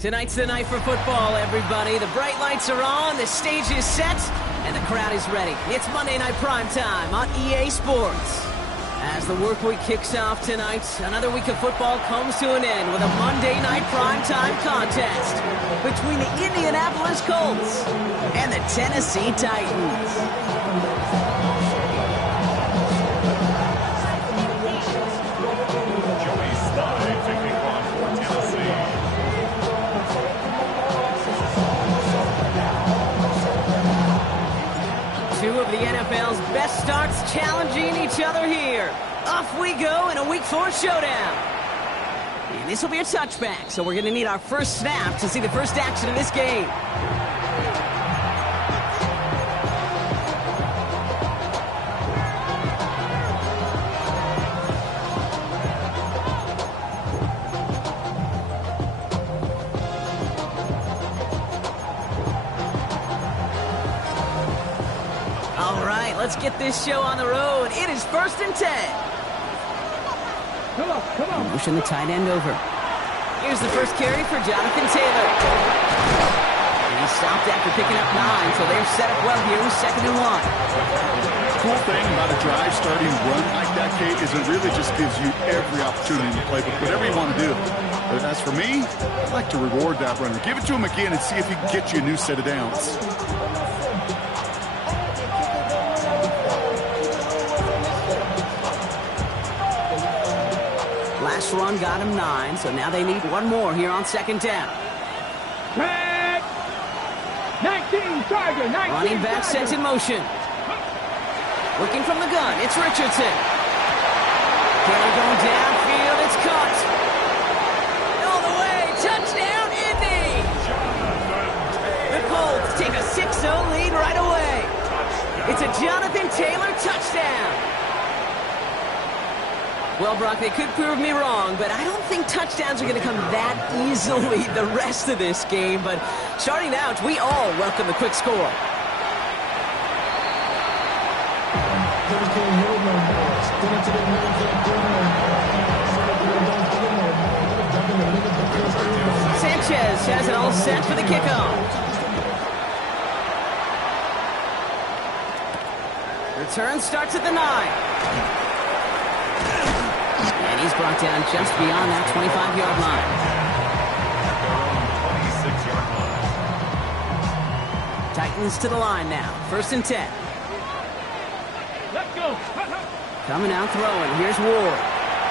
Tonight's the night for football, everybody. The bright lights are on, the stage is set, and the crowd is ready. It's Monday Night Primetime on EA Sports. As the work week kicks off tonight, another week of football comes to an end with a Monday Night Primetime contest between the Indianapolis Colts and the Tennessee Titans. Two of the NFL's best starts challenging each other here. Off we go in a Week 4 showdown. And this will be a touchback, so we're going to need our first snap to see the first action of this game. Let's get this show on the road. It is 1st and 10. Come on. Pushing the tight end over. Here's the first carry for Jonathan Taylor. And he stopped after picking up 9, so they're set up well here with 2nd and 1. Cool thing about a drive starting run like that, Kate, is it really just gives you every opportunity to play whatever you want to do. But as for me, I'd like to reward that runner. Give it to him again and see if he can get you a new set of downs. Last run got him 9, so now they need one more here on 2nd down. Back. 19, Tiger, 19. Running back sent in motion. Looking from the gun, it's Richardson. Taylor going downfield, it's caught. All the way, touchdown, Indy! The Colts take a 6-0 lead right away. It's a Jonathan Taylor touchdown. Well, Brock, they could prove me wrong, but I don't think touchdowns are going to come that easily the rest of this game. But starting out, we all welcome the quick score. Sanchez has it all set for the kickoff. Return starts at the 9. And he's brought down just beyond that 25-yard line. 26-yard line. Titans to the line now. 1st and 10. Let's go. Coming out throwing. Here's Ward.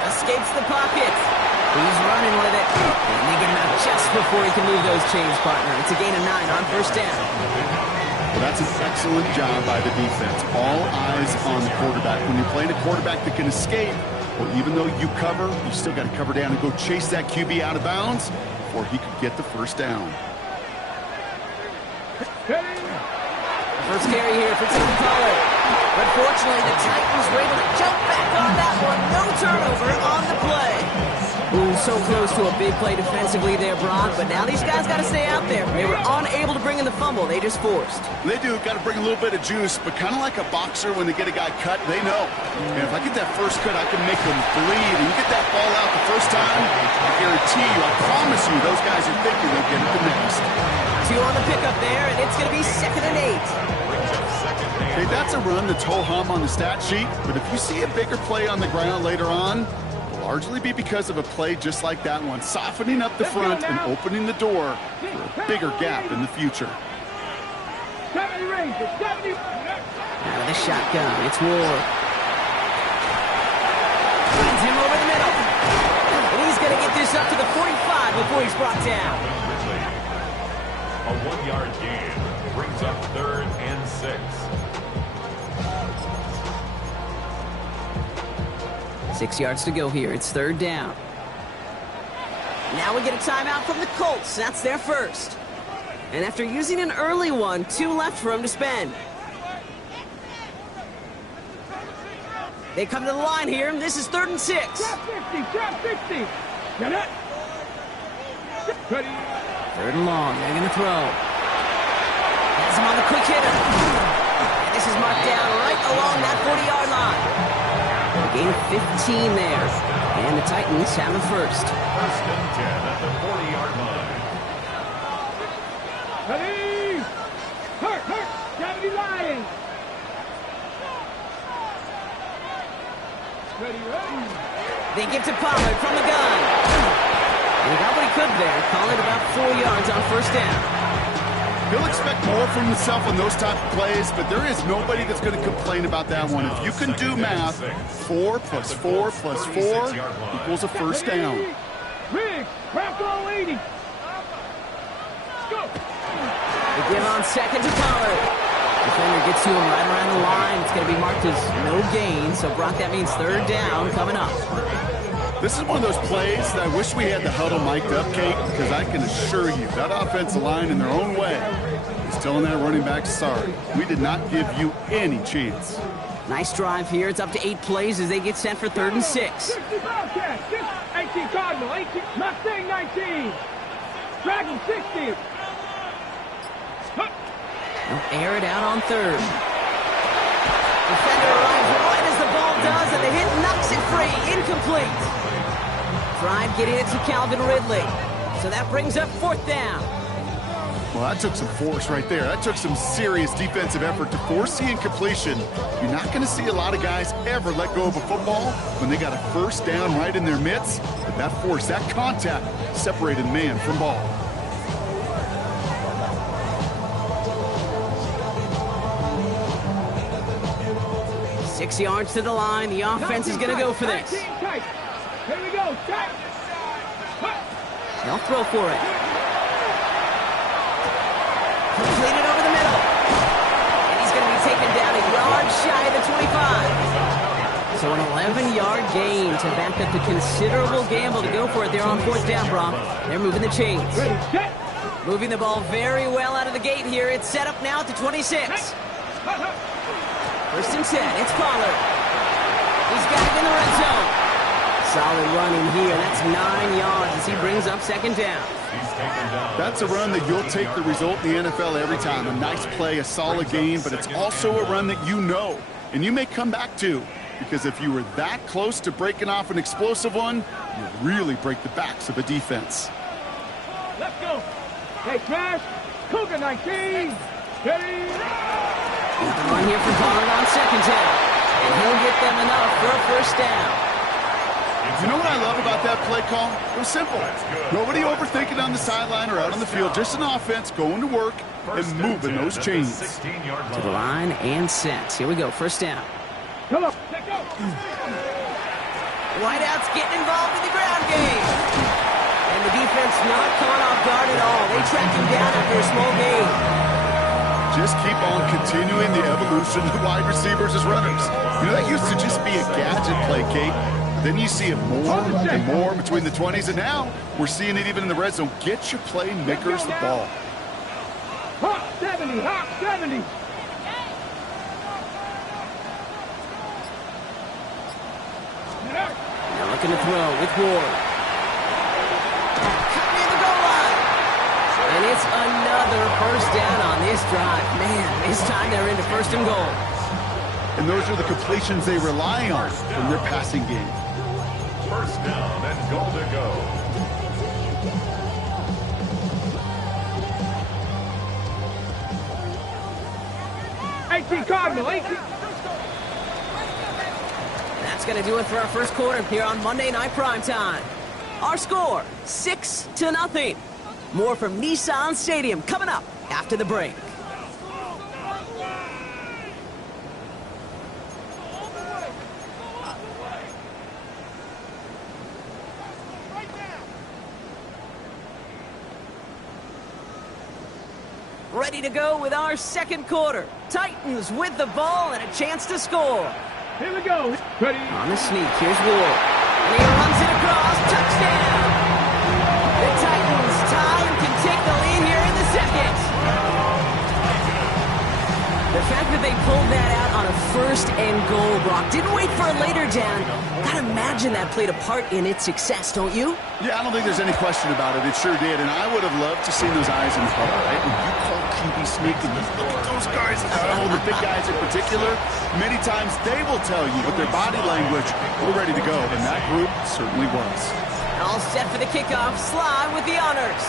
Escapes the pocket. He's running with it. And they get him out just before he can move those chains, partner. It's a gain of 9 on 1st down. Well, that's an excellent job by the defense. All eyes on the quarterback. When you're playing a quarterback that can escape, well, even though you cover, you still got to cover down and go chase that QB out of bounds before he could get the 1st down. First carry here for Tim Pollard. But fortunately, the Titans were able to jump back on that one. No turnover on the play. Ooh, so close to a big play defensively there, Brock. But now these guys got to stay out there. They were unable to bring in the fumble. They just forced. They do. Got to bring a little bit of juice, but kind of like a boxer when they get a guy cut, they know. And if I get that first cut, I can make them bleed. And you get that ball out the first time, I guarantee you, I promise you, those guys are thinking they'll get it the next. 2 on the pickup there, and it's going to be 2nd and 8. Hey, that's a run that's ho-hum on the stat sheet, but if you see a bigger play on the ground later on, it'll largely be because of a play just like that one, softening up the front and opening the door for a bigger gap in the future. 70 Rangers, 70. Out of the shotgun, it's Ward. Finds him over the middle. And he's going to get this up to the 45 before he's brought down. A 1-yard gain brings up 3rd and 6. 6 yards to go here. It's 3rd down. Now we get a timeout from the Colts. That's their first. And after using an early one, 2 left for him to spend. They come to the line here, and this is 3rd and 6. Drop 50. Get it. Ready. 3rd and long. They're going to throw. Has him on the quick hitter. And this is marked down right along that 40-yard line. A gain of 15 there. And the Titans have the first. 1st and 10 at the 40-yard line. They give to Pollard from the gun. And he got what he could there. Call it about 4 yards on first down. He'll expect more from himself on those type of plays, but there is nobody that's going to complain about that one. If you can do math, 4 plus 4 plus 4 equals a first down. Riggs, crack all 80. Let's go. They give on second to Pollard. Defender gets to him right around the line. It's going to be marked as no gain. So, Brock, that means third down coming up. This is one of those plays that I wish we had the huddle mic'd up, Kate, because I can assure you that offensive line in their own way is telling that running back, sorry, we did not give you any chance. Nice drive here. It's up to 8 plays as they get set for 3rd and 6. 60 Bobcats, 18 Cardinal, 18 Mustang 19. Dragon 60. They'll air it out on 3rd. Defender arrives right as the ball does, and the hit knocks it free. Incomplete. Drive getting it to Calvin Ridley. So that brings up 4th down. Well, that took some force right there. That took some serious defensive effort to force the incompletion. You're not going to see a lot of guys ever let go of a football when they got a first down right in their midst. But that force, that contact, separated man from ball. Six yards to the line. The offense is going to go for this. Here we go. They'll throw for it. Completed over the middle. And he's going to be taken down a yard shy of the 25. So an 11-yard gain to back up the considerable gamble to go for it there on 4th down, Brock. They're moving the chains. Moving the ball very well out of the gate here. It's set up now at the 26. 1st and 10. It's Pollard. He's got it in the red zone. Solid running here. That's 9 yards as he brings up 2nd down. That's a run that you'll take the result in the NFL every time. A nice play, a solid game, but it's also a run that you know and you may come back to, because if you were that close to breaking off an explosive one, you really break the backs of a defense. Let's go. Hey, Crash. Cougar 19. Ready. The run here from Pollard on 2nd down. And he'll get them enough for a first down. You know what I love about that play call? It was simple. Nobody overthinking on the sideline or out on the field. Just an offense going to work and moving those chains. To the line and set. Here we go. First down. Come on. Let's go. Wideouts getting involved in the ground game. And the defense not caught off guard at all. They track him down after a small gain. Just keep on continuing the evolution of wide receivers as runners. You know, that used to just be a gadget play, Kate. Then you see it more and more between the 20s, and now we're seeing it even in the red zone. Get your playmakers the ball. Hawk 70, Hawk 70. Now looking to throw with Ward. Cut near the goal line. And it's another first down on this drive. Man, this time they're into 1st and goal. And those are the completions they rely on from their passing game. First down and goal to go. Cardinal, 18. That's going to do it for our first quarter here on Monday Night Primetime. Our score, 6-0. More from Nissan Stadium coming up after the break. Ready to go with our second quarter. Titans with the ball and a chance to score. Here we go. Ready. On the sneak, here's Ward. And he runs it across. Touchdown! The Titans tie and can take the lead here in the second. The fact that they pulled that out on a 1st and goal, Brock, didn't wait for a later down. Gotta imagine that played a part in its success, don't you? Yeah, I don't think there's any question about it. It sure did, and I would have loved to see those eyes in the huddle, right? When you call QB sneak and you look at those guys in the huddle, the big guys in particular, many times they will tell you with their body language, we're ready to go, and that group certainly was. All set for the kickoff. Sly with the honors.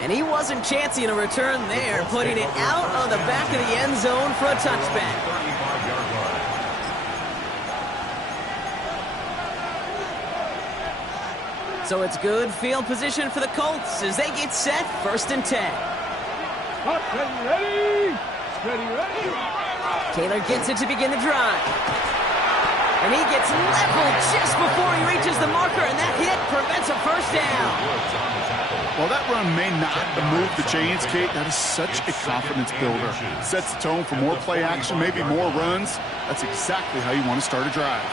And he wasn't chancing a return there, putting it out on the back of the end zone for a touchback. So it's good field position for the Colts as they get set, 1st and 10. Ready? Ready? Taylor gets it to begin the drive. And he gets leveled just before he reaches the marker, and that hit prevents a first down. Well, that run may not move the chains, Kate. That is such a confidence builder. Sets the tone for more play action, maybe more runs. That's exactly how you want to start a drive.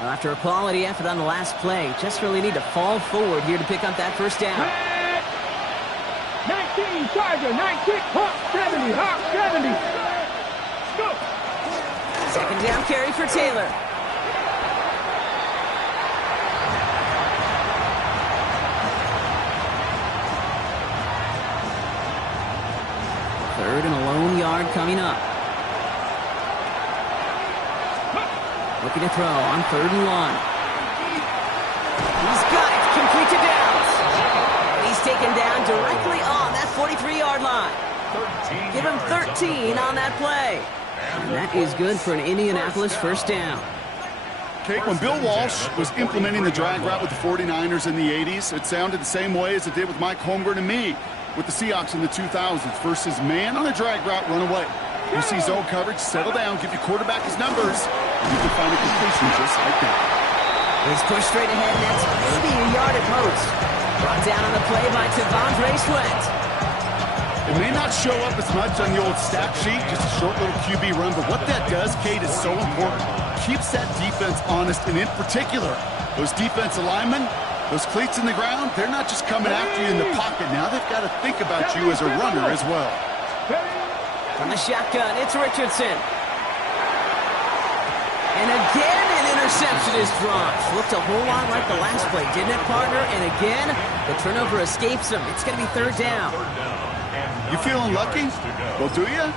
Well, after a quality effort on the last play, just really need to fall forward here to pick up that first down. 19, Charger, 19, Hawk 70, Hawk 70. Go. 2nd down carry for Taylor. Third and a lone yard coming up. Looking to throw on 3rd and 1. He's got it, complete to Downs. He's taken down directly on that 43-yard line. Give him 13 on that play. And that is good for an Indianapolis first down. Kate, when Bill Walsh was implementing the drag route with the 49ers in the 80s, it sounded the same way as it did with Mike Holmgren and me with the Seahawks in the 2000s versus man on a drag route, run away. You see zone coverage, settle down, give your quarterback his numbers, and you can find a completion just like that. He's pushed straight ahead, and that's maybe a yard at most. Brought down on the play by T'Vondre Sweat. It may not show up as much on the old stat sheet, just a short little QB run, but what that does, Kate, is so important. Keeps that defense honest, and in particular, those defensive linemen, those cleats in the ground, they're not just coming after you in the pocket. Now they've got to think about you as a runner as well. From the shotgun, it's Richardson. And again, an interception is dropped. Looked a whole lot like the last play, didn't it, partner? And again, the turnover escapes him. It's going to be 3rd down. You feeling lucky? Well, do you?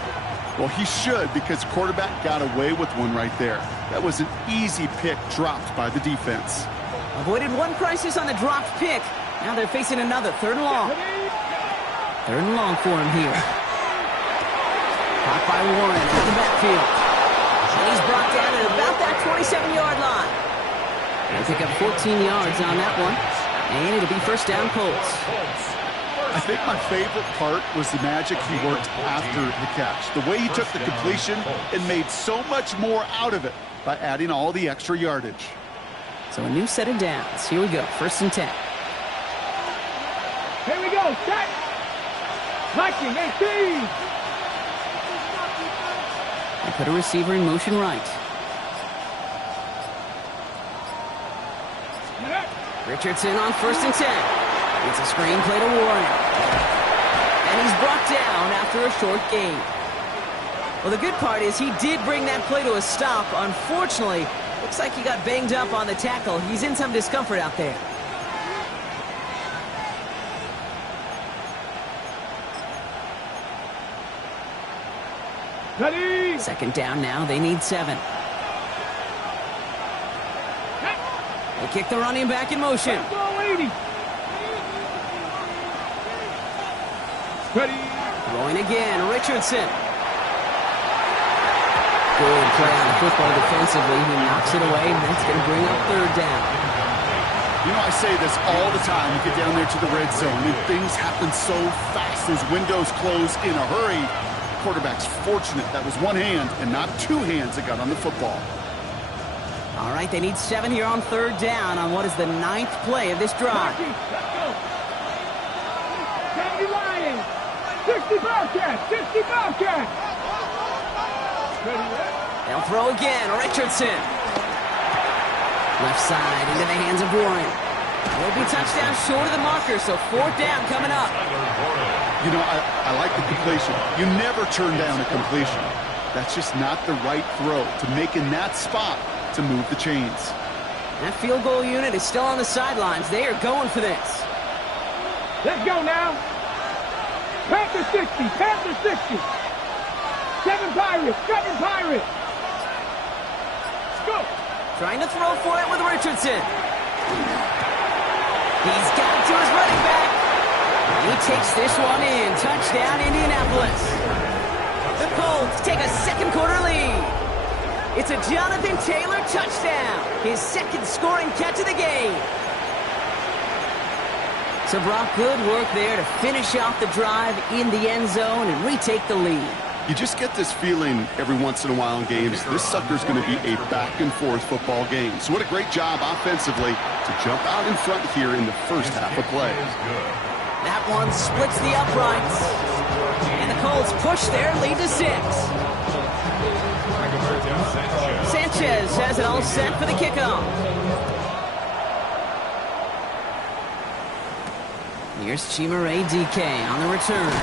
Well, he should, because the quarterback got away with one right there. That was an easy pick dropped by the defense. Avoided one crisis on the dropped pick. Now they're facing another 3rd and long. 3rd and long for him here. Caught by Warren in the backfield. And he's brought down at about that 27-yard line. They'll pick up 14 yards on that one. And it'll be first down Colts. I think my favorite part was the magic he worked after the catch. The way he took the completion and made so much more out of it by adding all the extra yardage. So a new set of downs. Here we go, 1st and 10. Here we go, set. Viking, 18. They put a receiver in motion right. Richardson on 1st and 10. It's a screen play to Warren. And he's brought down after a short gain. Well, the good part is he did bring that play to a stop. Unfortunately, looks like he got banged up on the tackle. He's in some discomfort out there. Ready? 2nd down now. They need 7. They kick the running back in motion. Let's go, 80. Ready? Throwing again, Richardson. Good play on the football defensively. He knocks it away, and that's going to bring up 3rd down. You know, I say this all the time. You get down there to the red zone, and things happen so fast. Those windows close in a hurry. Quarterback's fortunate that was one hand and not 2 hands that got on the football. All right, they need 7 here on 3rd down on what is the 9th play of this drive. Let's go. 70 Lions. 60 Bobcats. 60 Bobcats. They'll throw again, Richardson. Left side into the hands of Warren. Will be touchdown short of the marker, so 4th down coming up. You know, I like the completion. You never turn down a completion. That's just not the right throw to make in that spot to move the chains. That field goal unit is still on the sidelines. They are going for this. Let's go now. Panther 60. Panther 60. 7 Pirates. 7 Pirates. Let's go. Trying to throw for it with Richardson. He's got it to his running back. He takes this one in. Touchdown, Indianapolis. The Colts take a second quarter It's a Jonathan Taylor touchdown. His second scoring catch of the game. So Brock, good work there to finish off the drive in the end zone and retake the lead. You just get this feeling every once in a while in games, this sucker's going to be a back-and-forth football game. So what a great job offensively to jump out in front here in the first half of play. That one splits the uprights. And the Colts push their lead to 6. Sanchez has it all set for the kickoff. Here's Chimere DK on the return.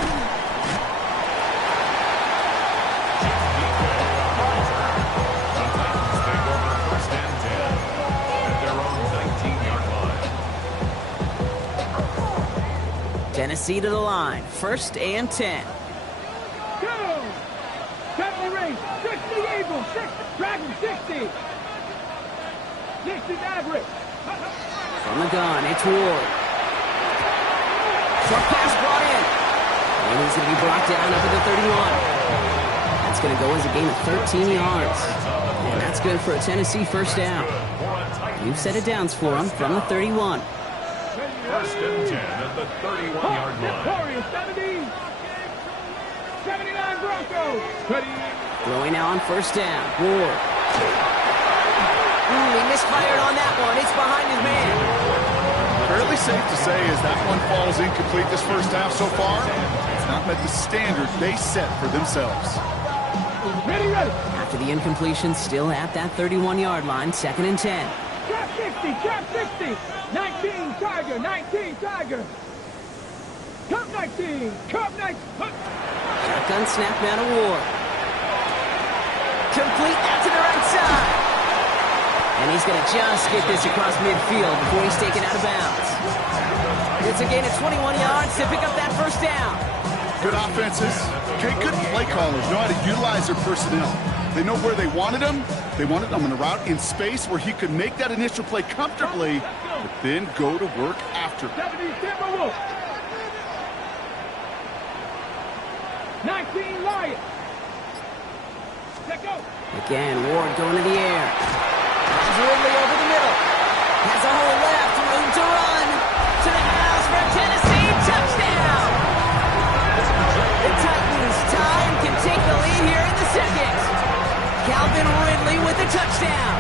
Tennessee to the line. 1st and 10. Go! Bentley race. 60 Eagles. 60. Dragon 60. 60 average. From the gun, it's Ward. Short pass brought in. And he's going to be brought down up at the 31. That's going to go as a gain of 13 yards. And that's good for a Tennessee first down. You've set it downs for him from the 31. 1st and 10 at the 31-yard line. 70. 79 Broncos. Throwing now on 1st down. Ward. He misfired on that one. It's behind his man. Fairly safe to say as that one falls incomplete this first half so far, it's not met the standard they set for themselves. Ready. After the incompletion, still at that 31-yard line, 2nd and 10. Trap 60. Trap 60. 19 Tiger. 19 Tiger. Cup 19. Cup 19. Shotgun snap now to Ward. Complete out to the right side. And he's going to just get this across midfield before he's taken out of bounds. It's a gain of 21 yards to pick up that first down. Good offenses. Okay, good play callers know how to utilize their personnel. They know where they wanted him. They wanted him on a route in space where he could make that initial play comfortably, but then go to work after. 70 Timberwolves. 19 Lions. Let go. Again, Ward going to the air. Has Ridley over the middle. Has a hole left. Room to run. To the house for Tennessee. Touchdown. The Titans tie and can take the lead here in the second. Calvin Ridley with the touchdown.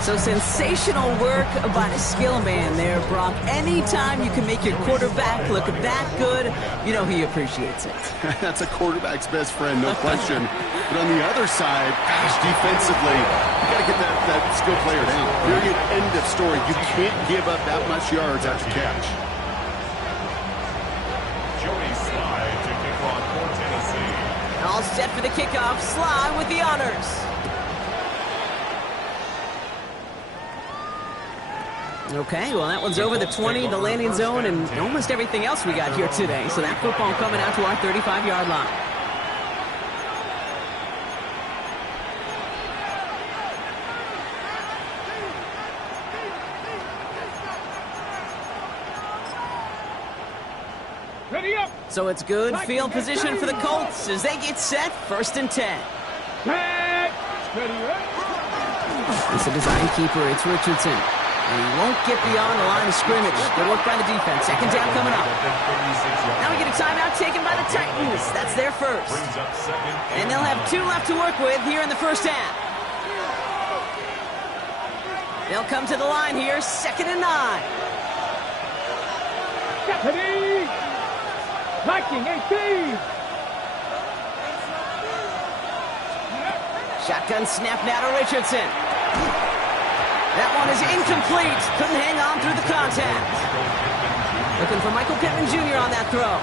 So sensational work by the skill man there, Brock. Anytime you can make your quarterback look that good, you know he appreciates it. That's a quarterback's best friend, no question. But on the other side, gosh, defensively, you got to get that skill player down. Period, end of story. You can't give up that much yards after catch. Joey Sly to kick off for Tennessee. All set for the kickoff. Sly with the honors. Okay, well, that one's over the 20, the landing zone, and almost everything else we got here today. So that football coming out to our 35-yard line. Ready up. So it's good field position for the Colts as they get set. 1st and 10. Ready up. It's a design keeper. It's Richardson. And he won't get beyond the line of scrimmage. Good work by the defense. 2nd down coming up. Now we get a timeout taken by the Titans. That's their first. And they'll have 2 left to work with here in the first half. They'll come to the line here. 2nd and 9. Ready. Viking 18. Shotgun snap now to Richardson. That one is incomplete. Couldn't hang on through the contact. Looking for Michael Pittman Jr. on that throw.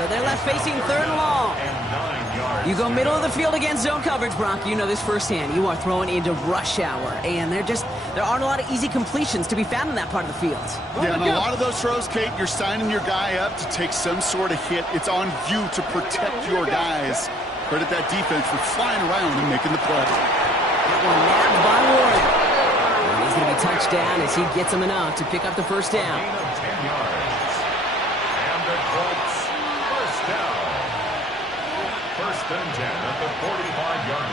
So they're left facing 3rd and long. You go middle of the field against zone coverage, Brock. You know this firsthand. You are throwing into rush hour. And there aren't a lot of easy completions to be found in that part of the field. Yeah, and a lot of those throws, Kate, you're signing your guy up to take some sort of hit. It's on you to protect your guys. Credit that defense for flying around and making the play. That one nabbed by Warren. And he's going to be touched down as he gets him enough to pick up the first down. Gain of 10 yards. And the Colts, first down. First and 10 at the 45-yard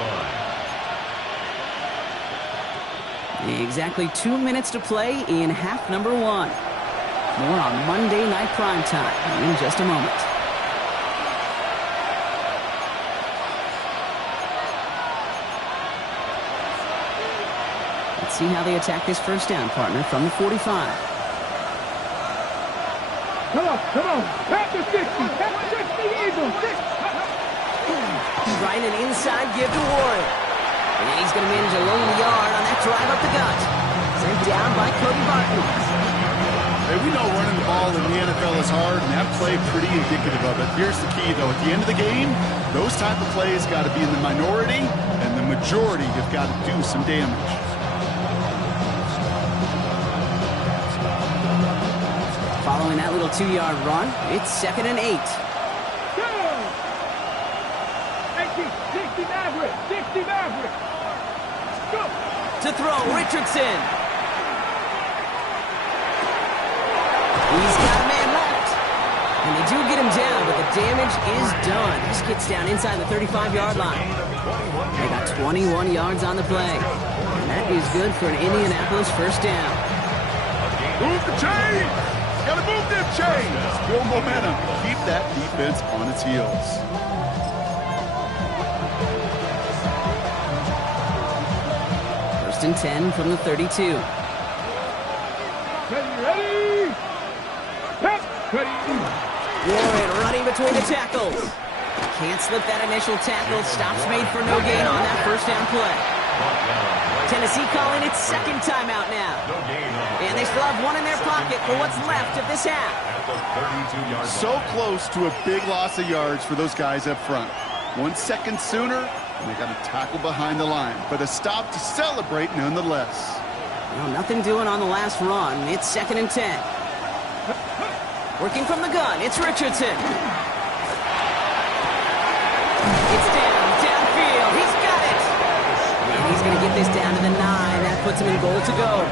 line. Exactly 2 minutes to play in half number 1. More on Monday Night Primetime in just a moment. Let's see how they attack this first down, partner, from the 45. Come on. Back to 60. Back to 60, Eagles. Trying an inside give to Warren. And he's going to manage a lonely yard on that drive up the gut. Sent down by Cody Barton. Hey, we know running the ball in the NFL is hard, and that play pretty indicative of it. Here's the key, though. At the end of the game, those type of plays got to be in the minority, and the majority have got to do some damage. Following that little 2-yard run, it's 2nd and 8. 60 Maverick. 60 Maverick. Go. To throw, Richardson. He's got a man left. And they do get him down, but the damage is done. This gets down inside the 35-yard line. They got 21 yards on the play. And that is good for an Indianapolis first down. Move the chains! Gotta move them chains! Build momentum. Keep that defense on its heels. First and 10 from the 32. Ready? Warren running between the tackles. Can't slip that initial tackle. Stops made for no gain on that first down play. Tennessee calling its second timeout now. And they still have one in their pocket for what's left of this half. So close to a big loss of yards for those guys up front. 1 second sooner, and they got a tackle behind the line. But a stop to celebrate nonetheless. Well, nothing doing on the last run. It's 2nd and 10. Working from the gun, it's Richardson. It's downfield. He's got it. And he's going to get this down to the 9. That puts him in goal to go.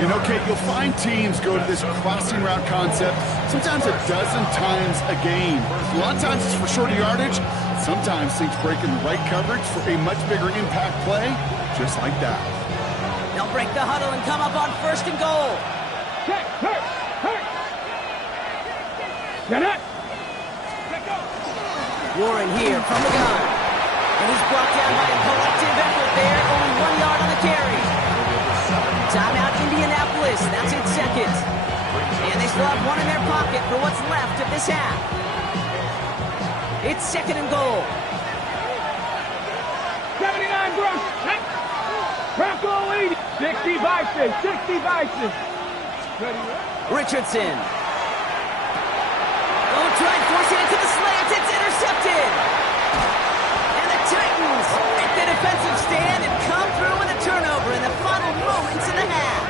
You know, Kate, you'll find teams go to this crossing route concept sometimes a dozen times a game. A lot of times it's for shorter yardage. Sometimes things break in the right coverage for a much bigger impact play, just like that. They'll break the huddle and come up on 1st and goal. Hurt. Get it. Warren here from the gun. And he's brought down by a collective effort there. Only 1 yard on the carry. Timeout Indianapolis. That's its second. And they still have one in their pocket for what's left of this half. It's 2nd and goal. 79 Bronco 80. 60 Bison. Ready? Richardson. Oh, trying forcing it to the slants. It's intercepted. And the Titans make the defensive stand and come through with a turnover in the final moments of the half.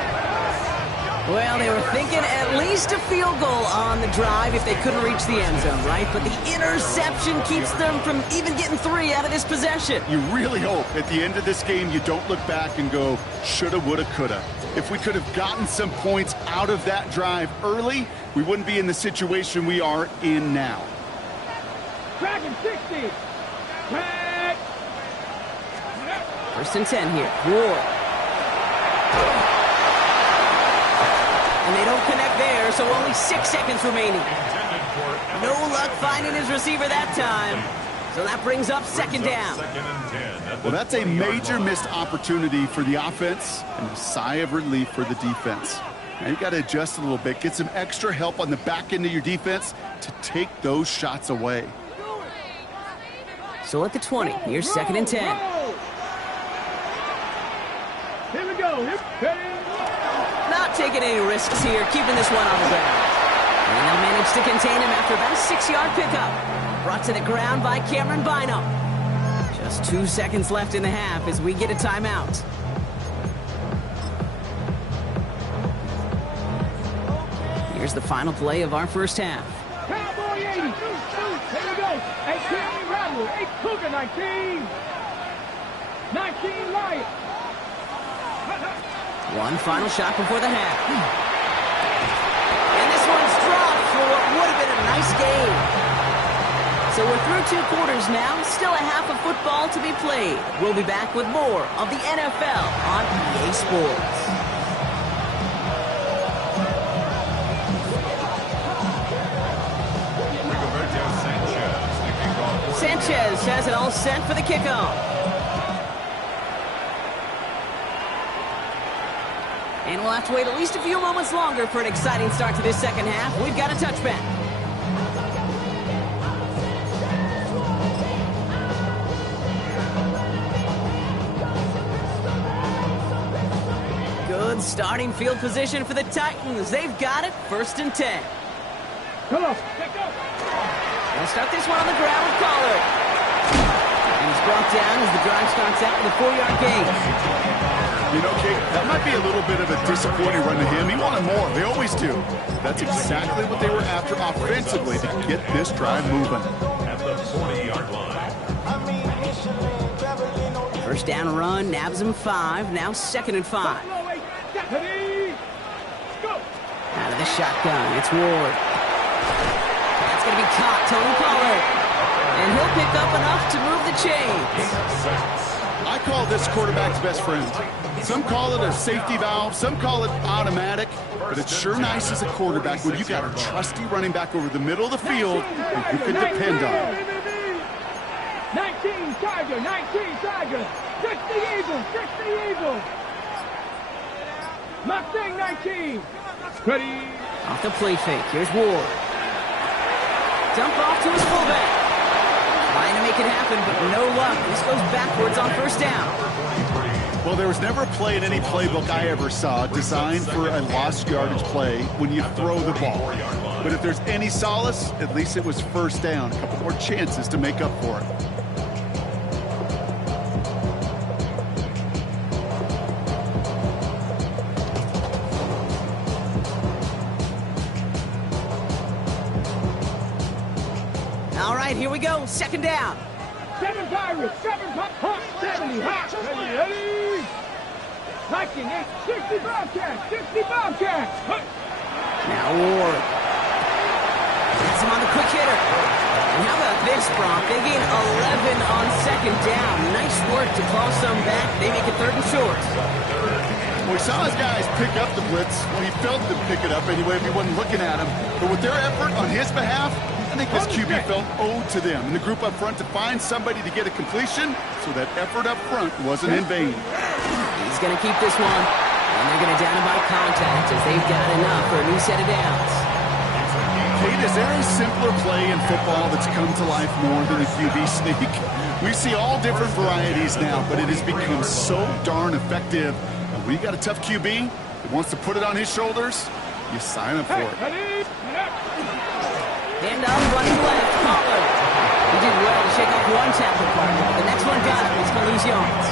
Well, they were thinking at least a field goal on the drive if they couldn't reach the end zone, right? But the interception keeps them from even getting 3 out of this possession. You really hope at the end of this game you don't look back and go, shoulda, woulda, coulda. If we could have gotten some points out of that drive early, we wouldn't be in the situation we are in now. Dragon 60. Drag. 1st and 10 here. Ward. And they don't connect there, so only 6 seconds remaining. No luck finding his receiver that time. So that brings up 2nd down. Well, that's a major missed opportunity for the offense and a sigh of relief for the defense. Now you got to adjust a little bit, get some extra help on the back end of your defense to take those shots away. So at the 20, here's 2nd and 10. Here we go. Not taking any risks here, keeping this one on the ground. And they'll manage to contain him after about a 6-yard pickup. Brought to the ground by Cameron Bynum. Just 2 seconds left in the half as we get a timeout. Here's the final play of our first half. Cowboy 80. Here we go. 18 Rebel. 8 Cougar 19. 19 Lion. One final shot before the half. And this one's dropped for what would have been a nice game. So we're through 2 quarters now, still a half of football to be played. We'll be back with more of the NFL on EA Sports. Sanchez has it all set for the kickoff. And we'll have to wait at least a few moments longer for an exciting start to this second half. We've got a touchback. Good starting field position for the Titans. They've got it, 1st and 10. Come on. They'll start this one on the ground with Pollard. And he's brought down as the drive starts out with a 4-yard gain. You know, Kate, that might be a little bit of a disappointing run to him. He wanted more. They always do. That's exactly what they were after offensively to get this drive moving. At the 40-yard line. First down run, nabs him 5. Now 2nd and 5. Out of the shotgun, it's Ward. That's going to be caught, Tony Pollard. And he'll pick up enough to move the chains. I call this quarterback's best friend. Some call it a safety valve, some call it automatic, but it's sure nice as a quarterback when you got a trusty running back over the middle of the field that you can depend on. 19 Tiger, 19 Tiger. 60 Eagles, 60 Eagles. Mustang 19. Ready. Off the play fake. Here's Ward. Dump off to his fullback. Trying to make it happen, but no luck. This goes backwards on 1st down. Well, there was never a play in any playbook I ever saw designed for a lost yardage play when you throw the ball. But if there's any solace, at least it was 1st down. A couple more chances to make up for it. All right, here we go. 2nd down. 7 Pirates, 7 Hawk 70, Hawk ready. Viking 60 Bobcats, 60 Bobcats. Now Ward. Gets him on the quick hitter. And how about this, Brock? They gain 11 on 2nd down. Nice work to claw some back. They make it 3rd and short. Well, we saw his guys pick up the blitz. Well, he felt them pick it up anyway if he wasn't looking at him. But with their effort on his behalf, I think this QB felt owed to them and the group up front to find somebody to get a completion, so that effort up front wasn't in vain. He's going to keep this one, and they're going to down him by contact as they've got enough for a new set of downs. Kate, is there a simpler play in football that's come to life more than the QB sneak? We see all different varieties now, but it has become so darn effective. And when you got a tough QB that wants to put it on his shoulders, you sign up for it. Hand off, running left, Pollard. He did well to shake off one tackle partner. The next one got him. He's going to lose yards.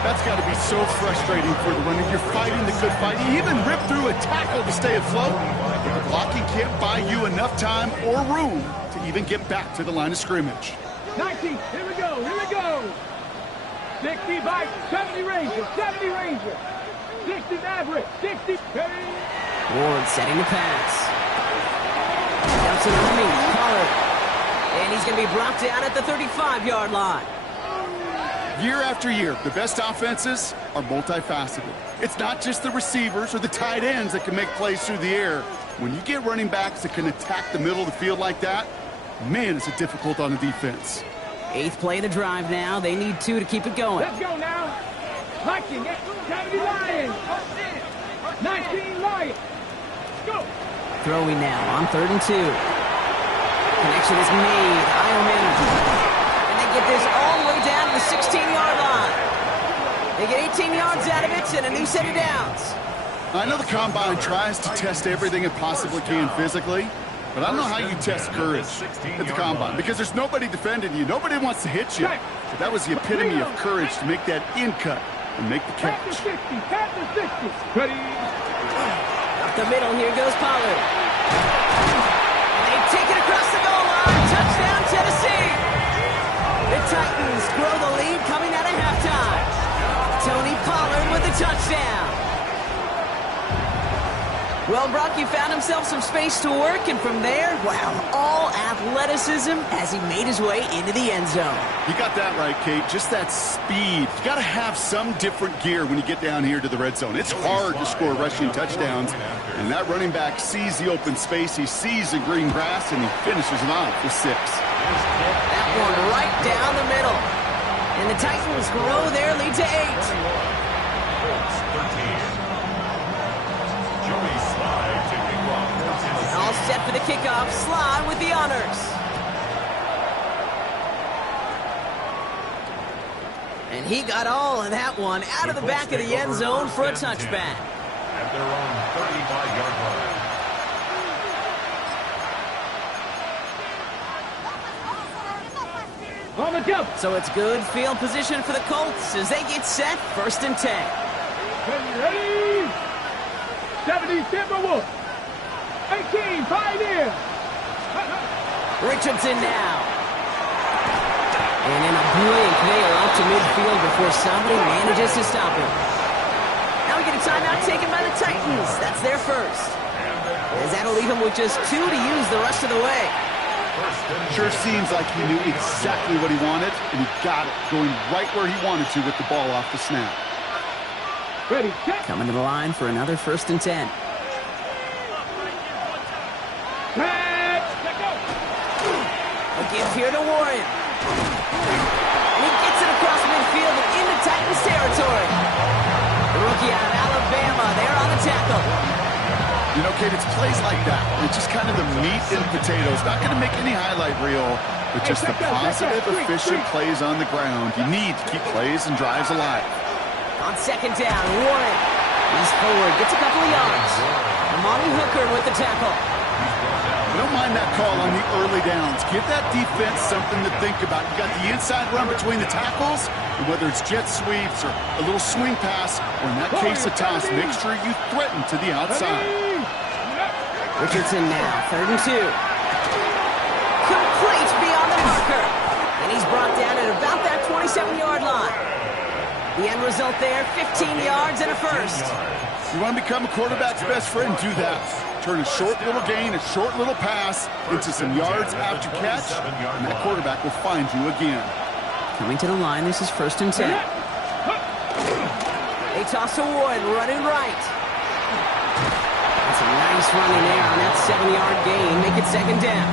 That's got to be so frustrating for the runner. You're fighting the good fight. You even rip through a tackle to stay afloat. But the blocking can't buy you enough time or room to even get back to the line of scrimmage. 19, here we go, here we go. 60 Bike, 70 Ranger, 70 Ranger. 60 Maverick, 60 Perry. Ward setting the pass. Dumps it underneath, Pollard. And he's going to be brought down at the 35-yard line. Year after year, the best offenses are multifaceted. It's not just the receivers or the tight ends that can make plays through the air. When you get running backs that can attack the middle of the field like that, man, is it difficult on the defense. 8th play of the drive now. They need 2 to keep it going. Let's go now. Viking, 70 Lions. 19 Lions. Go. Throwing now on 3rd and 2. Connection is made. Heilman. And they get this all the way down to the 16-yard line. They get 18 yards out of it and a new set of downs. I know the Combine tries to test everything it possibly can physically, but I don't know how you test courage at the Combine, because there's nobody defending you. Nobody wants to hit you. But that was the epitome of courage to make that in cut and make the catch. Past the 60. Ready. Up the middle, here goes Pollard. And they take it across the goal line. Touchdown, Tennessee. The Titans grow the lead coming out of halftime. Tony Pollard with the touchdown. Well, Brock, he found himself some space to work, and from there, wow, all athleticism as he made his way into the end zone. You got that right, Kate. Just that speed. You got to have some different gear when you get down here to the red zone. It's hard to score rushing touchdowns, and that running back sees the open space, he sees the green grass, and he finishes it off with 6. That one right down the middle. And the Titans grow their lead to 8. All set for the kickoff. Sly with the honors. And he got all of that one out of the back of the end zone for a touchback. At their own 35-yard line. On the jump. So it's good field position for the Colts as they get set. 1st and 10. Ready? 70 Timberwolves. 18, 5 in. Richardson now. And in a blink, they are up to midfield before somebody manages to stop him. Now we get a timeout taken by the Titans. That's their first. As that'll leave him with just 2 to use the rest of the way. Sure seems like he knew exactly what he wanted, and he got it, going right where he wanted to with the ball off the snap. Ready, set. Coming to the line for another 1st and 10. Let's go. A give here to Warren. And he gets it across midfield and into Titans territory. The rookie out of Alabama, they're on the tackle. You know, Kate, it's plays like that. It's just kind of the meat and potatoes. Not going to make any highlight reel, but just the positive, efficient plays on the ground. You need to keep plays and drives alive. On 2nd down, Warren. He's forward, gets a couple of yards. Amani Hooker with the tackle. I don't mind that call on the early downs. Give that defense something to think about. You got the inside run between the tackles, and whether it's jet sweeps or a little swing pass, or in that case a toss, make sure you threaten to the outside. Richardson now, 3rd and 2. Complete beyond the marker. And he's brought down at about that 27-yard line. The end result there, 15 yards and a first. You want to become a quarterback's best friend, do that. Turn a short little gain, a short little pass into some yards after catch, and that quarterback will find you again. Coming to the line, this is 1st and 10. They toss to Warren, running right. That's a nice run in there on that 7-yard gain. Make it 2nd down.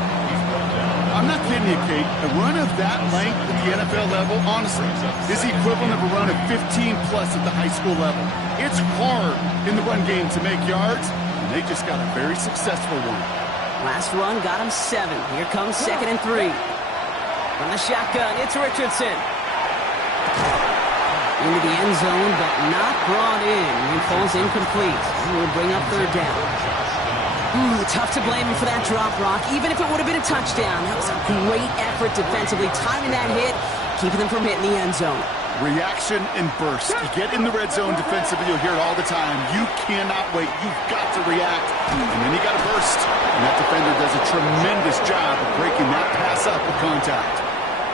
I'm not kidding you, Kate. A run of that length at the NFL level, honestly, is the equivalent of a run of 15-plus at the high school level. It's hard in the run game to make yards, and they just got a very successful one. Last run got him 7. Here comes 2nd and 3. From the shotgun, it's Richardson. Into the end zone, but not brought in. He falls incomplete. And will bring up 3rd down. Tough to blame him for that drop, Rock. Even if it would have been a touchdown, that was a great effort defensively, timing that hit, keeping them from hitting the end zone. Reaction and burst. You get in the red zone defensively, you'll hear it all the time. You cannot wait. You've got to react. And then you got to burst. And that defender does a tremendous job of breaking that pass up with contact.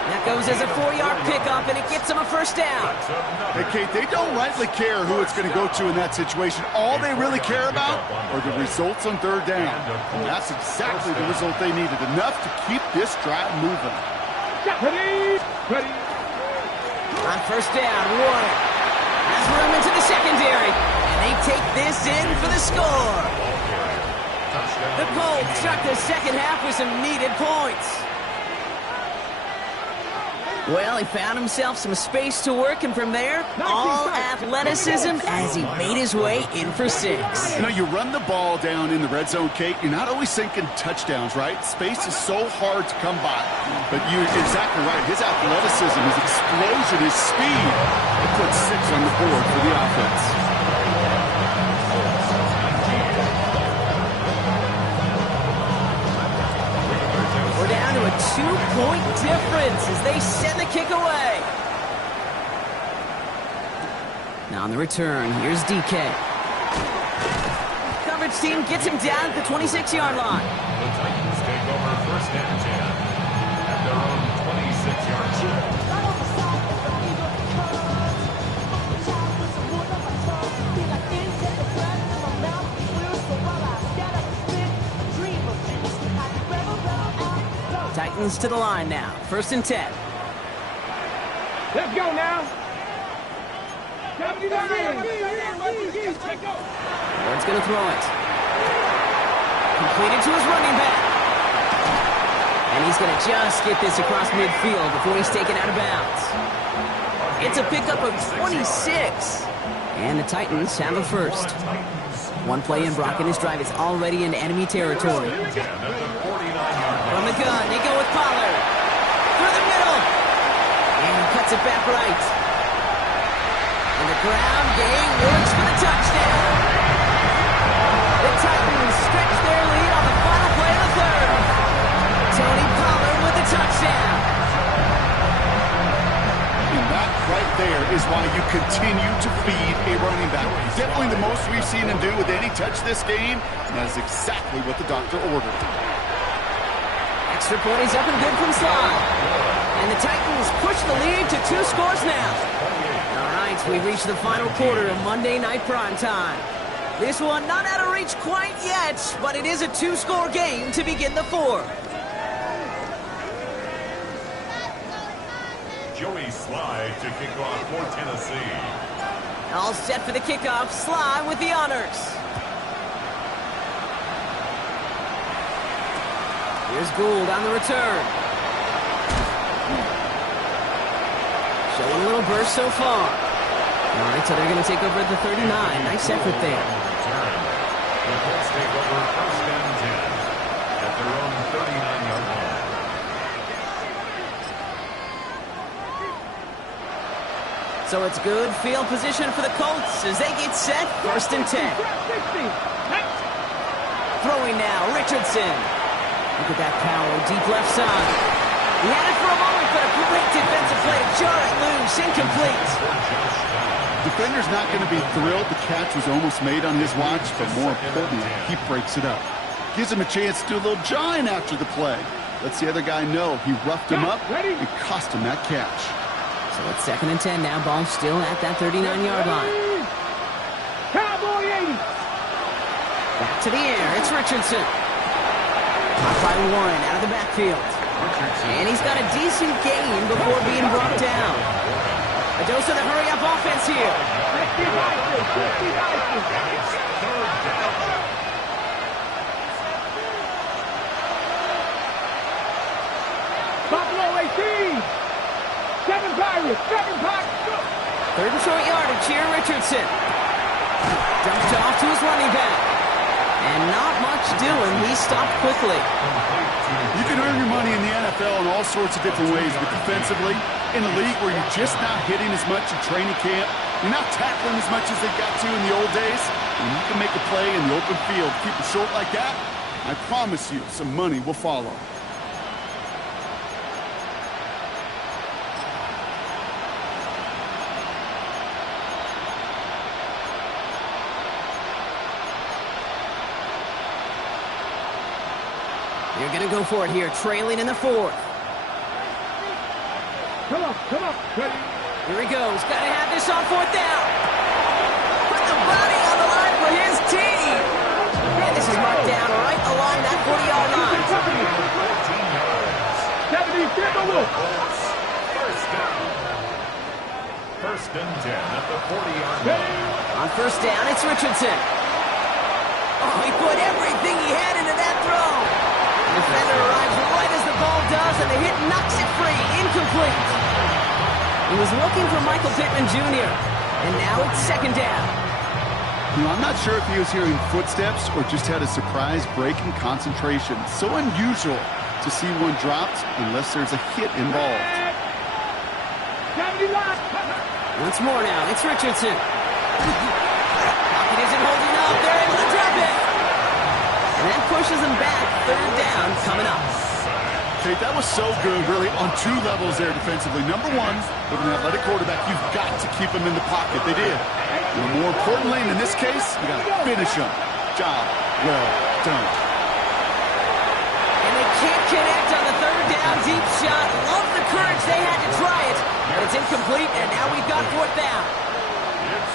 That goes as a 4-yard pickup, and it gets him a 1st down. Hey, Kate, they don't rightly care who it's going to go to in that situation. All they really care about are the results on 3rd down. And that's exactly the result they needed. Enough to keep this drive moving. Ready. On 1st down, Warren has room into the secondary, and they take this in for the score. The Colts start the 2nd half with some needed points. Well, he found himself some space to work, and from there, all athleticism as he made his way in for 6. You know, you run the ball down in the red zone, Kate, you're not always thinking touchdowns, right? Space is so hard to come by. But you're exactly right. His athleticism, his explosion, his speed, it puts 6 on the board for the offense. We're down to a 2-point difference as they send the kick away. Now on the return, here's DK. Coverage team gets him down at the 26-yard line. The Titans take over 1st and 10 at their own 26-yard line. Titans to the line now. 1st and 10. Let's go now. Ward's going to throw it. Completed to his running back. And he's going to just get this across midfield before he's taken out of bounds. It's a pickup of 26. And the Titans have a first. One play in, Brock in his drive is already in enemy territory. From the gun, they go with Pollard. Through the middle. And he cuts it back right. On the ground, gain works for the touchdown. The Titans stretch their lead on the final play of the third. Tony Pollard with the touchdown. And that right there is why you continue to feed a running back. Definitely the most we've seen him do with any touch this game. And that is exactly what the doctor ordered. Extra point is up and good from Sly. And the Titans push the lead to 2 scores now. All right, we've reached the final quarter of Monday Night Primetime. This one not out of reach quite yet, but it is a 2-score game to begin the 4th. Joey Sly to kick off for Tennessee. All set for the kickoff. Sly with the honors. Here's Gould on the return. Showing a little burst so far. All right, so they're going to take over at the 39. Nice effort there. The Colts take over 1st and 10 at their own 39-yard line. So it's good field position for the Colts as they get set. 1st and 10. Throwing now, Richardson. Look at that power, deep left side. He had it for a moment, but a great defensive play to jar it loose, incomplete. Defender's not going to be thrilled the catch was almost made on his watch, but more importantly, he breaks it up. Gives him a chance to do a little jawing after the play. Lets the other guy know he roughed him up and cost him that catch. So it's 2nd and 10 now. Ball still at that 39-yard line. Cowboy 80. Back to the air. It's Richardson. Caught by Warren out of the backfield. And he's got a decent gain before being brought down. A dose of the hurry-up offense here. Buffalo 18. 7 Pirates, 7 Pirates. 3rd and short yardage here, Richardson. Dumped off to his running back. And not much doing. He stopped quickly. You can earn your money in the NFL in all sorts of different ways, but defensively, in a league where you're just not hitting as much in training camp, you're not tackling as much as they got to in the old days, and you can make a play in the open field, keep it short like that, I promise you some money will follow. They're going to go for it here, trailing in the 4th. Come on. Ready. Here he goes. Got to have this on 4th down. Put the body on the line for his team. And this is marked down right along that 40-yard line. 70, Timberwolves. 1st and 10 at the 40-yard line. On 1st down, it's Richardson. Oh, he put everything he had into that throw. The defender arrives right as the ball does, and the hit knocks it free. Incomplete. He was looking for Michael Pittman Jr., and now it's 2nd down. You know, I'm not sure if he was hearing footsteps or just had a surprise break in concentration. So unusual to see one dropped unless there's a hit involved. 70 line. Once more now, it's Richardson. Pocket isn't holding up. They're able to drop it. And that pushes him back. 3rd down coming up. Okay, that was so good, really, on 2 levels there defensively. Number 1, with an athletic quarterback, you've got to keep him in the pocket. They did. And more importantly, in this case, you got to finish him. Job well done. And they can't connect on the 3rd down deep shot. Love the courage they had to try it. But it's incomplete, and now we've got 4th down.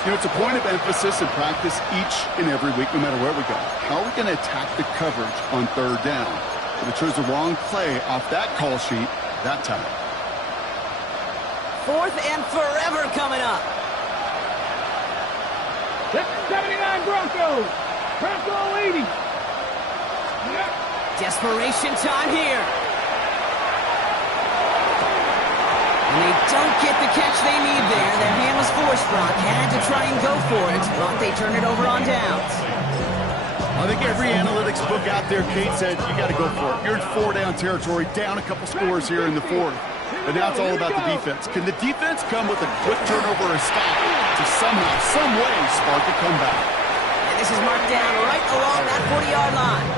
You know, it's a point of emphasis in practice each and every week, no matter where we go. How are we going to attack the coverage on 3rd down? But they chose the wrong play off that call sheet that time. 4th and forever coming up. 79 Broncos. Bronco 80. Desperation time here. And they don't get the catch they need there. Their hand was forced, Brock. Had to try and go for it, but they turn it over on downs. I think every analytics book out there, Kate, said you got to go for it. You're in 4-down territory, down a couple scores here in the 4th. But now it's all about the defense. Can the defense come with a quick turnover or a stop to somehow, some way, spark a comeback? And this is marked down right along that 40-yard line.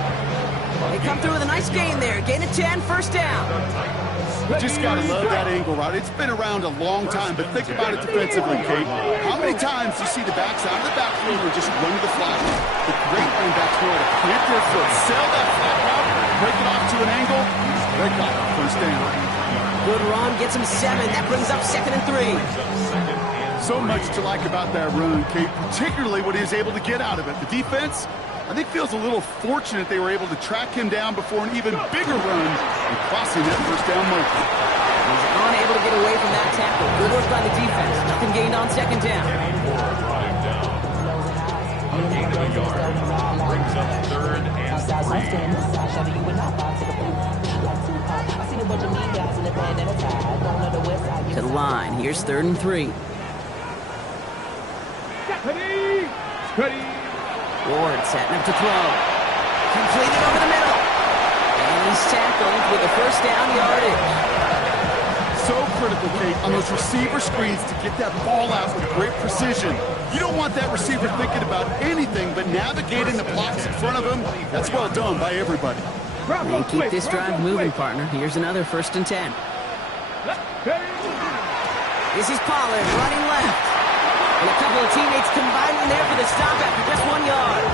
They come through with a nice gain there. Gain of 10, first down. You just got to love that angle route. It's been around a long time, but think about it defensively, Kate. How many times do you see the backs out of the backfield or just run to the flat? The great running backs know how to plant their foot, sail that flat route, break it off to an angle, break off first down. Good run, gets him 7. That brings up 2nd and 3. So much to like about that run, Kate, particularly what he was able to get out of it. The defense, I think, feels a little fortunate they were able to track him down before an even bigger run and crossing that first down marker. He's unable to get away from that tackle. Good work by the defense. Nothing gained on 2nd down. A gain of a yard brings up 3rd and 3. To the line. Here's 3rd and 3. Ready. Ward setting up to throw. Completed over the middle. And he's tackled with a first down yardage. So critical, Kate, on those receiver screens to get that ball out with great precision. You don't want that receiver thinking about anything but navigating the blocks in front of him. That's well done by everybody. They keep this drive moving, partner. Here's another 1st and 10. This is Pollard running left. And a couple of teammates combining there for the stop after just 1 yard.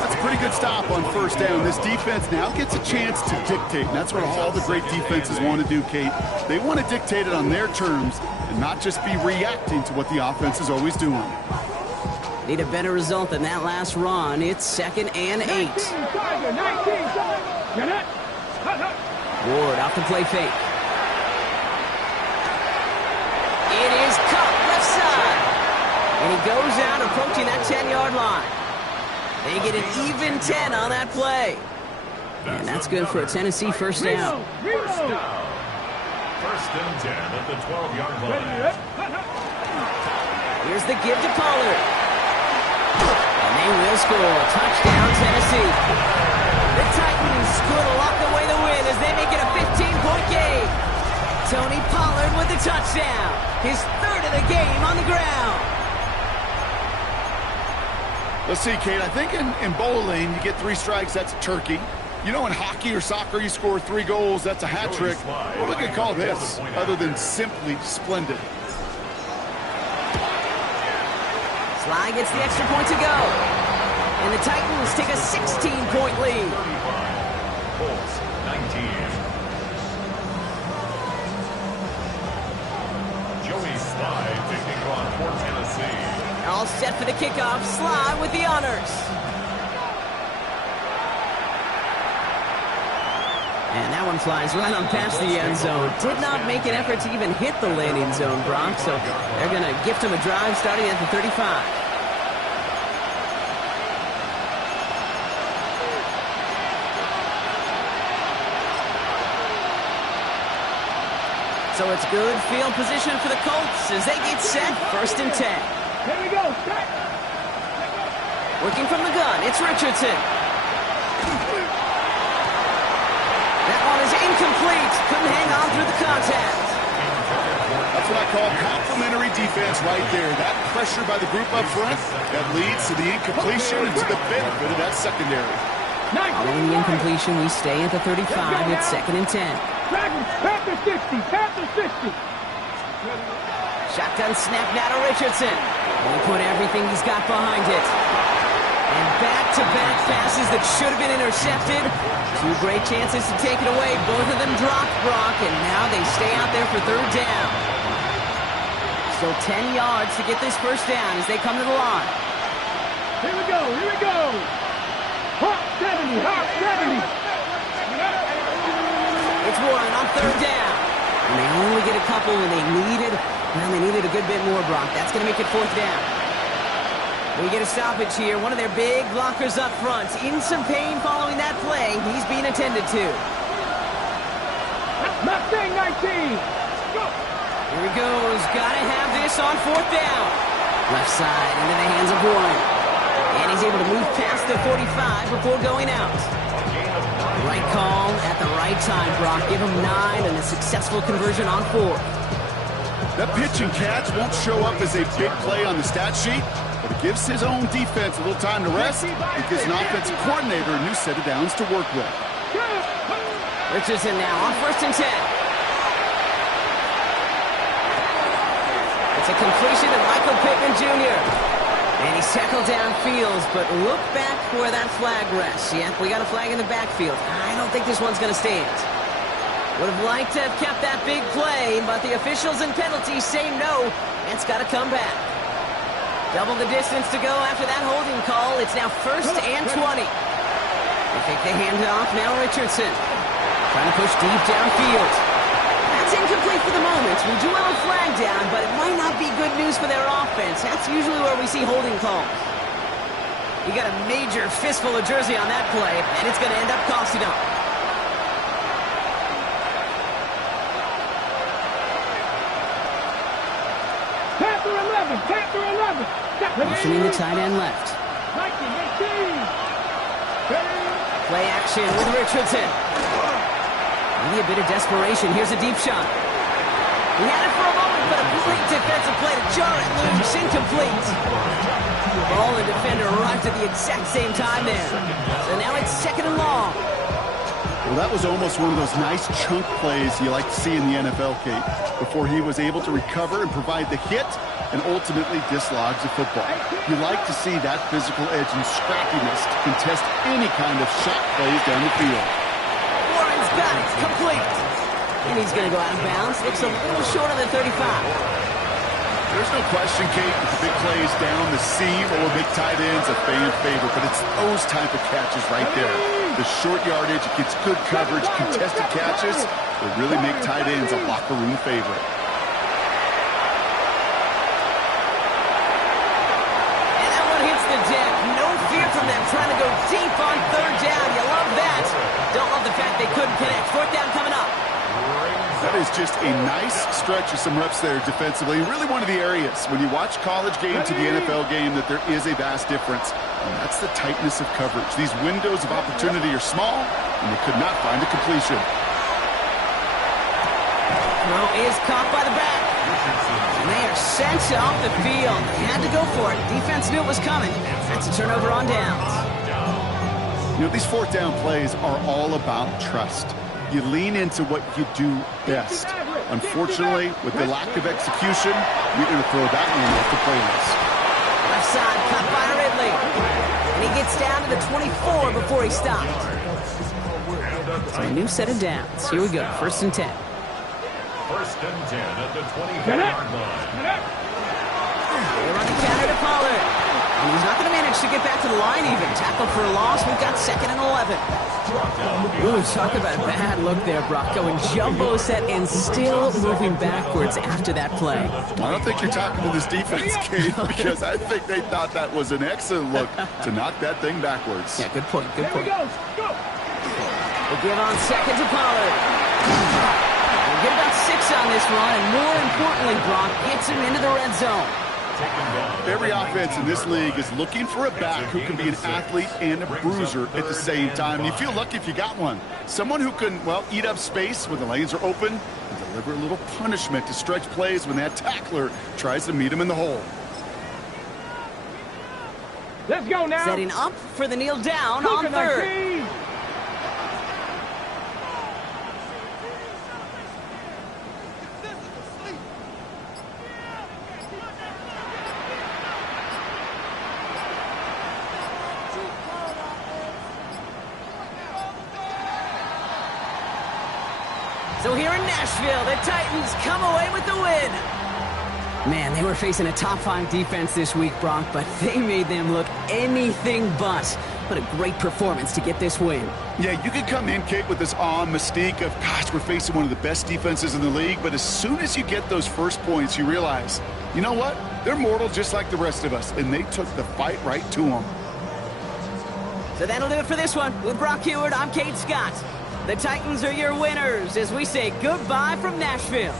That's a pretty good stop on first down. This defense now gets a chance to dictate, and that's what all the great defenses want to do, Kate. They want to dictate it on their terms and not just be reacting to what the offense is always doing. Need a better result than that last run. It's 2nd and 8. Ward off the play fake. It is cut left side. And he goes out approaching that 10-yard line. They get an even 10 on that play. And that's good for a Tennessee first down. First and 10 at the 12-yard line. Here's the give to Pollard. And they will score. Touchdown, Tennessee. The Titans could lock away the win as they make it a 15-point game. Tony Pollard with the touchdown. His 3rd of the game on the ground. Let's see, Kate, I think in bowling, you get 3 strikes, that's a turkey. You know, in hockey or soccer, you score 3 goals, that's a hat trick. What do we call this, other than simply splendid? Sly gets the extra point to go. And the Titans take a 16-point lead. Colts 19. Joey Sly taking on for Tennessee. All set for the kickoff. Sly with the honors. And that one flies right on past the end zone. Did not make an effort to even hit the landing zone, Brock. So they're going to gift him a drive starting at the 35. So it's good field position for the Colts as they get set. 1st and 10. Here we go. Set. Working from the gun, it's Richardson. That one is incomplete. Couldn't hang on through the contact. That's what I call complimentary defense right there. That pressure by the group up front, that leads to the incompletion and to the benefit of that secondary. Following the incompletion, we stay at the 35. It's 2nd and 10. Panther 60. Panther 60. Shotgun snap now to Richardson. And he put everything he's got behind it. And back-to-back passes that should have been intercepted. 2 great chances to take it away. Both of them dropped, Brock, and now they stay out there for 3rd down. So 10 yards to get this first down as they come to the line. Here we go. Here we go. Hawk 70. Hawk 70. It's Warren on third down. And they only get a couple when they needed a good bit more, Brock. That's going to make it fourth down. We get a stoppage here. One of their big blockers up front. In some pain following that play. He's being attended to. Mustang 19. Go. Here he goes. Got to have this on fourth down. Left side into the hands of Warren. And he's able to move past the 45 before going out. Right call at the right time, Brock. Give him 9 and a successful conversion on 4. That pitch and catch won't show up as a big play on the stat sheet, but it gives his own defense a little time to rest. It gives an offensive coordinator a new set of downs to work with. Richardson now on first and 10. It's a completion of Michael Pittman Jr. And he's tackled downfield, but look back where that flag rests. Yeah, we got a flag in the backfield. I don't think this one's going to stand. Would have liked to have kept that big play, but the officials and penalties say no. It's got to come back. Double the distance to go after that holding call. It's now first and 20. They take the handoff. Now Richardson trying to push deep downfield. That's incomplete for the moment. We do have a flag down, but it might not be good news for their offense. That's usually where we see holding calls. You got a major fistful of jersey on that play, and it's going to end up costing them. Panther 11. Panther 11. Motioning the tight end left. 19, 18. Play action with Richardson. Maybe a bit of desperation. Here's a deep shot. He had it for a moment, but a complete defensive play to jar it loose. Incomplete. Ball and defender arrived at the exact same time there. So now it's second and long. Well, that was almost one of those nice chunk plays you like to see in the NFL, Kate, before he was able to recover and provide the hit and ultimately dislodge the football. You like to see that physical edge and scrappiness to contest any kind of shot plays down the field. Warren's got it. Complete. And he's going to go out of bounds. Looks a little short of the 35. There's no question, Kate, that the big plays down the seam or big tight ends a fan favorite, but it's those type of catches right there. The short yardage, it gets good coverage, contested catches that really make tight ends a locker room favorite. And that one hits the deck. No fear from them trying to go deep on third down. You love that. Don't love the fact they couldn't connect. Fourth down coming up. That is just a nice stretch of some reps there defensively. Really one of the areas when you watch college game to the NFL game that there is a vast difference. And that's the tightness of coverage. These windows of opportunity are small, and they could not find a completion. Throw is caught by the back. And they are sent off the field. They had to go for it. Defense knew it was coming. That's a turnover on downs. You know, these fourth down plays are all about trust. You lean into what you do best. Unfortunately, with the lack of execution, you're going to throw that one off the playlist. Left side, cut by Ridley. And he gets down to the 24 before he stopped. So a new set of downs. Here we go, first and 10. First and 10 at the 24-yard line. They run the counter to Pollard. And he's not going to manage to get back to the line even. Tackle for a loss. We've got second and 11. Ooh, talk about a bad look there, Brock. Going jumbo set and still moving backwards after that play. I don't think you're talking to this defense, Kate, because I think they thought that was an excellent look to knock that thing backwards. Yeah, good point, good point. We'll give on second to Pollard. We'll get about 6 on this run, and more importantly, Brock gets him into the red zone. Every offense in this league is looking for a back who can be an athlete and a bruiser at the same time. And you feel lucky if you got one. Someone who can, well, eat up space when the lanes are open and deliver a little punishment to stretch plays when that tackler tries to meet him in the hole. Let's go now. Setting up for the kneel down on third. So here in Nashville, the Titans come away with the win. Man, they were facing a top 5 defense this week, Brock, but they made them look anything but. What a great performance to get this win. Yeah, you could come in, Kate, with this awe and mystique of, gosh, we're facing one of the best defenses in the league, but as soon as you get those first points, you realize, you know what? They're mortal just like the rest of us, and they took the fight right to them. So that'll do it for this one. With Brock Huard, I'm Kate Scott. The Titans are your winners as we say goodbye from Nashville.